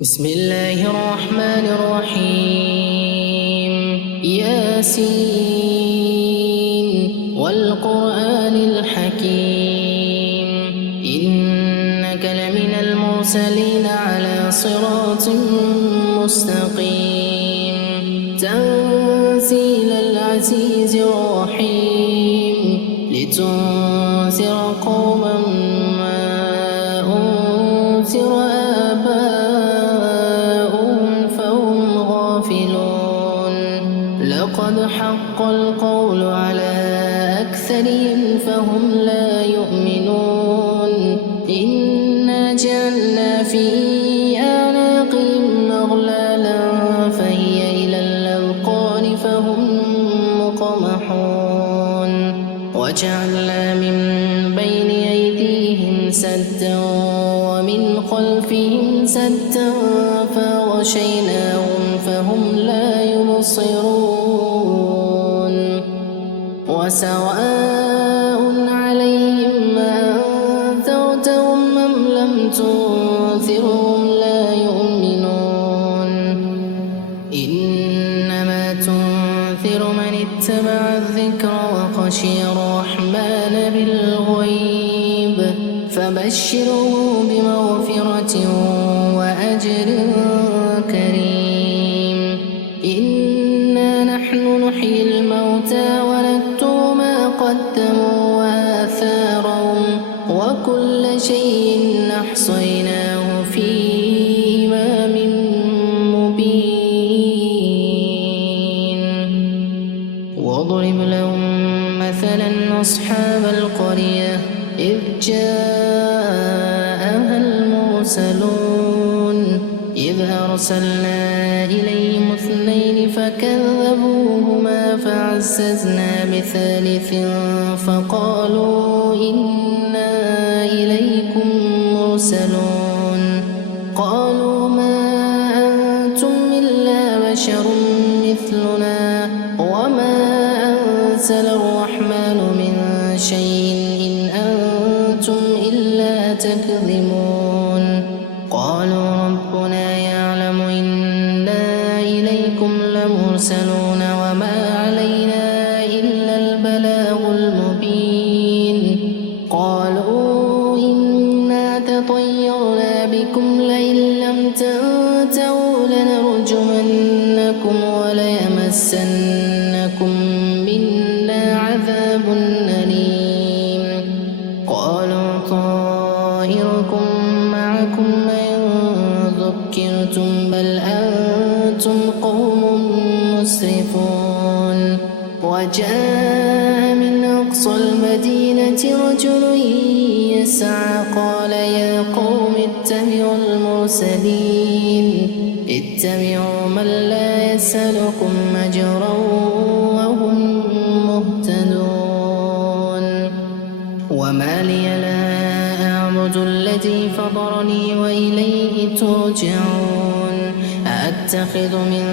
بسم الله الرحمن الرحيم. ياسين والقرآن الحكيم إنك لمن المرسلين على صراط مستقيم تنزيل العزيز الرحيم لتنذر قوما ما أنذر لقد حق القول على أكثرهم فهم لا يؤمنون إنا جعلنا في أعناقهم أغلالا فهي إلى الأذقان فهم مقمحون وجعلنا من بين أيديهم سدا ومن خلفهم سدا فغشيناهم فهم لا يبصرون وسواء عليهم أنذرتهم أم لم تنذرهم لا يؤمنون إنما تنذر من اتبع الذكر وخشي الرحمن بالغيب فبشره بمغفرة وأجر كريم. إنا نحن نحيي الموتى ونكتب ما قدموا وآثارهم وكل شيء أحصيناه في إمام مبين. واضرب لهم مثلا أصحاب القرية إذ جاءها المرسلون إذ أرسلنا إليهم اثنين فكذبوهما فعززنا بثالث فقالوا إنا إليكم مرسلون قالوا ما أنتم إلا بشر مثلنا وما أنزل الرحمن من شيء إن أنتم إلا تكذبون قالوا ربنا يعلم إنا إليكم لمرسلون وما علينا إلا البلاغ المبين قالوا إنا تطيرنا بكم لئن لم تنتهوا لنرجمنكم وليمسنكم منا عذاب أليم قالوا طائركم معكم إن ذكرتم بل أنتم قوم مسرفون. وجاء من أقصى المدينة رجل يسعى قال يا قوم اتبعوا المرسلين اتبعوا من لا يسألكم أجرا وهم مهتدون. وما لي لا أعبد الذي فطرني وإليه ترجعون أأتخذ من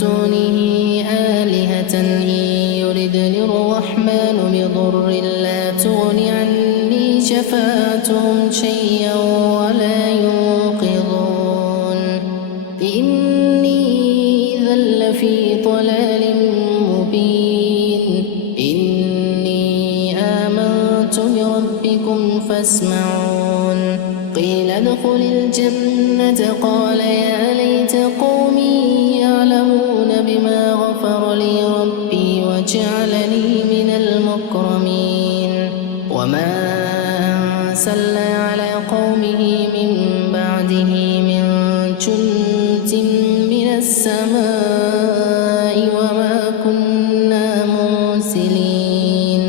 دونه آلهة إن يردني الرحمن بضر لا تغن عني شفاعتهم شيئا ولا ينقذون إني إذا لفي ضلال مبين. إني آمنت بربكم فاسمعون قيل ادخل الجنة قال يا ليت قومي يعلمون بما غفر لي ربي وجعلني من المكرمين. وما أرسلنا على قومه من بعده من جند من السماء وما كنا مرسلين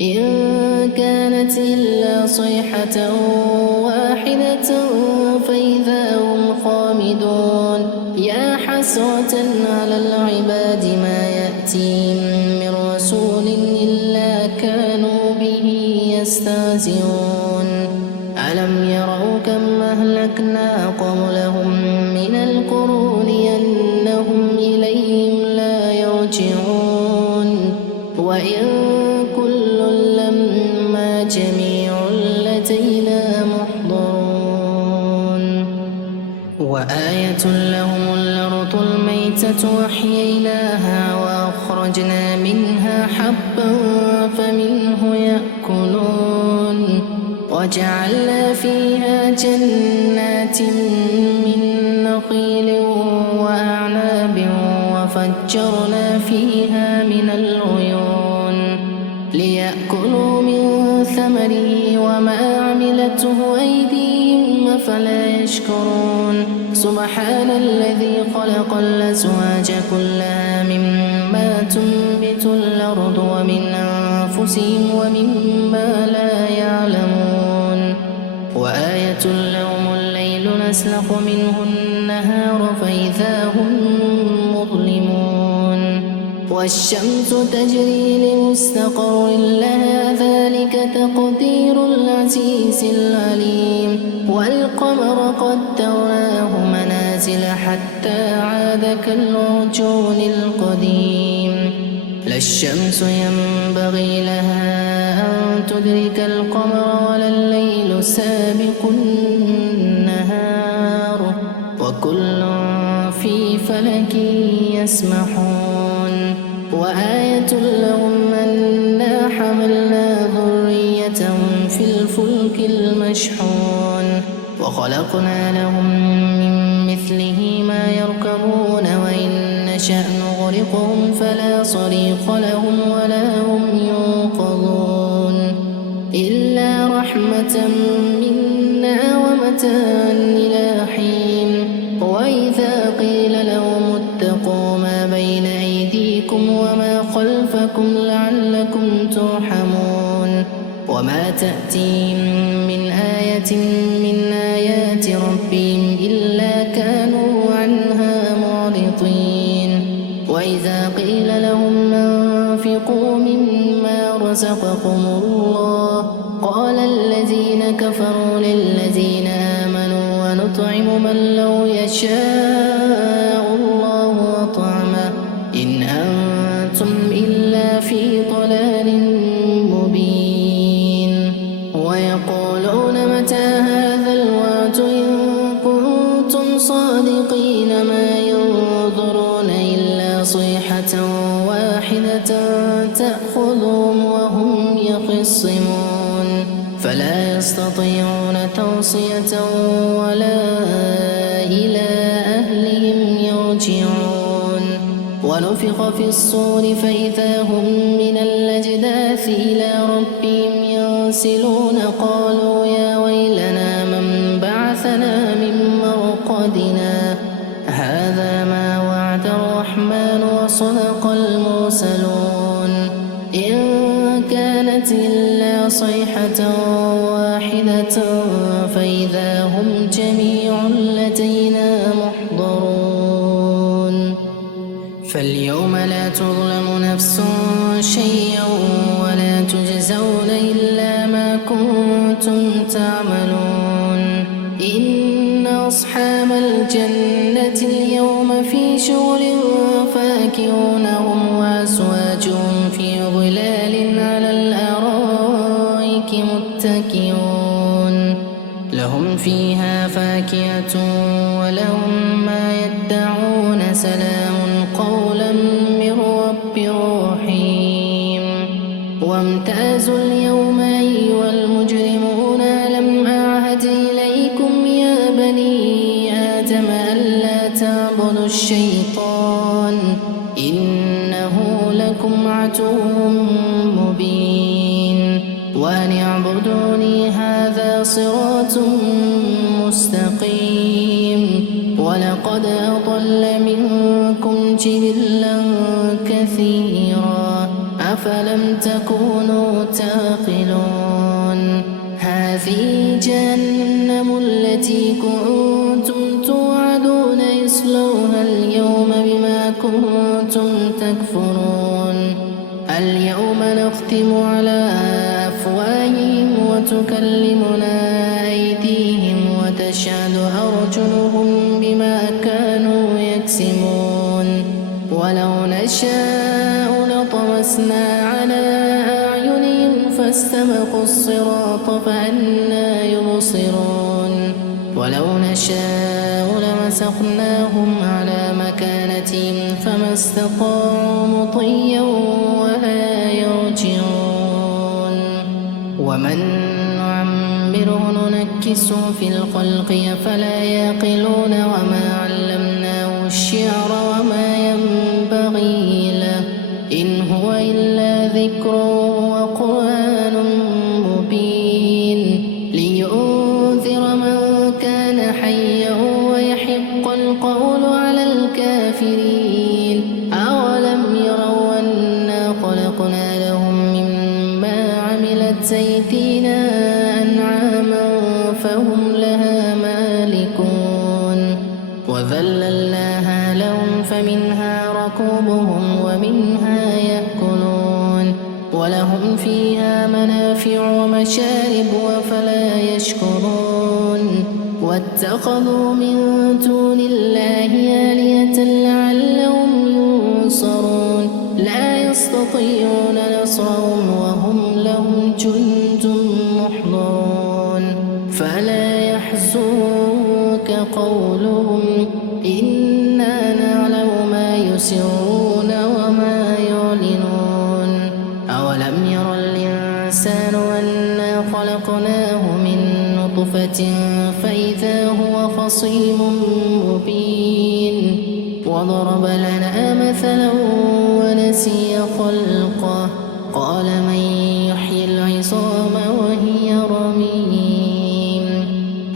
إن كانت إلا صيحة واحدة فإذا هم خامدون يا حسرة على العباد ما يأتيهم من رسول إلا كانوا به يستهزئون. ألم يروا كم أهلكنا قبلهم من القرون أنهم إليهم لا يرجعون وإن كل لما جميع لدينا محضرون. وآية لهم الأرض الميتة وأحييناها وأخرجنا منها حبا فمنه يأكلون وجعلنا فيها جنات من نخيل وأعناب وفجرنا فيها من العيون ليأكلوا من ثمره وما عملته أيديهم أفلا يشكرون سبحان الذي خلق الأزواج كلها مما تنبت الأرض ومن أنفسهم ومما لا يعلمون وآية لهم الليل نسلخ منه النهار فإذا هم مظلمون والشمس تجري لمستقر لها ذلك تقدير العزيز العليم والقمر قدرناه منازل حتى عاد كالعرجون القديم لا الشمس ينبغي لها أن تدرك القمر ولا الليل سابق النهار وكل في فلك يسبحون وآية لهم أنا حملنا ذريتهم في الفلك المشحون وخلقنا لهم من مثله ما يركبون وإن نشأ نغرقهم فلا صريخ لهم ولا هم ينقذون إلا رحمة منا ومتاعا إلى حين وإذا قيل لهم اتقوا ما بين أيديكم وما خلفكم لعلكم ترحمون وما تأتيهم من آية من آيات ربهم إلا كانوا عنها معرضين وإذا قيل لهم أنفقوا مما رزقكم الله قال الذين كفروا للذين آمنوا ونطعم من لو يشاء الله أطعمه إن أنتم إلا في ضلال مبين ويقولون متى هذا الوعد إن كنتم صادقين ما ينظرون إلا صيحة واحدة تأخذهم وهم يخصمون فلا يستطيعون توصية ولا إلى أهلهم يرجعون ونفخ في الصور فإذا هم من الأجداث إلى ربهم ينسلون قالوا يا ويلنا من بعثنا من مرقدنا هذا ما وعد الرحمن وصدق المرسلون إن كانت إلا صيحة واحدة فإذا هم جميع لدينا محضرون فاليوم لا تظلم نفس شيئا ولا تجزون إلا ما كنتم تعملون إن أصحاب الجنة اليوم في شغل فاكهون هم وأزواجهم في ظلال على الأرائك متكئون لهم فيها فاكهة ولهم ما يدعون سلام قولا من رب رحيم وامتازوا اليوم أيها المجرمون ألم أعهد إليكم يا بني آدم ألا تعبدوا الشيطان إنه لكم عدو مبين وأن اعبدوني هذا صراط مستقيم ولقد أضل منكم جبلا كثيرا أفلم تكونوا تعقلون هذه جهنم التي كنتم توعدون اصلوها اليوم بما كنتم تكفرون اليوم نختم على أفواههم وتكلمنا أيديهم وتشهد أرجلهم بما كانوا يكسبون ولو نشاء لطمسنا على أعينهم فاستبقوا الصراط فأنى يبصرون ولو نشاء وسقناهم على مكانتهم فما استطاعوا مطيا ولا يرجعون ومن نعمره ننكسه في الخلق أفلا يعقلون وما علمناه الشعر وما ينبغي له إن هو إلا ذكر وقرآن مبين لينذر من كان حيا ويحق القول على الكافرين أولم يروا أنا خلقنا لهم مما عملت أيدينا أنعاما فهم لها مالكون وذللناها لهم فمنها ركوبهم ومنها يأكلون ولهم فيها منافع ومشارب أفلا يشكرون واتخذوا من دون الله آلهة لعلهم ينصرون لا يستطيعون نصرهم وهم لهم جند محضرون فلا يحزنك قولهم إنا نعلم ما يسرون وما يعلنون أولم ير الإنسان أنا خلقناه من نطفة فإذا هو خصيم مبين وضرب لنا مثلا ونسي خلقه قال من يحيي العظام وهي رميم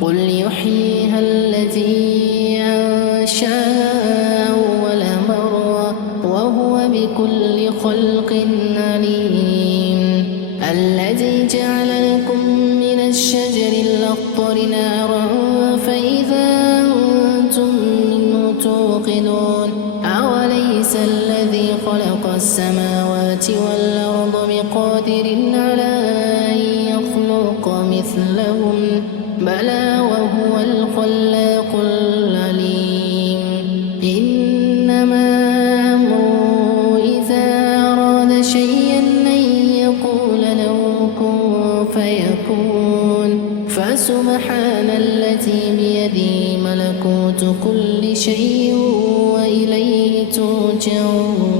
قل يحييها الذي أنشأها أول مرة وهو بكل خلق عليم الذي جعل لكم من الشجر الأخضر نارا فإذا أنتم منه توقدون أوليس الذي خلق السماوات والأرض بقادر على أن يخلق مثلهم بلى وهو الخلاق العليم إنما أمره إذا أراد شيئا أن يقول له كن فيكون فسبحان الذي بيده ملكوت كل شيء وإليه ترجعون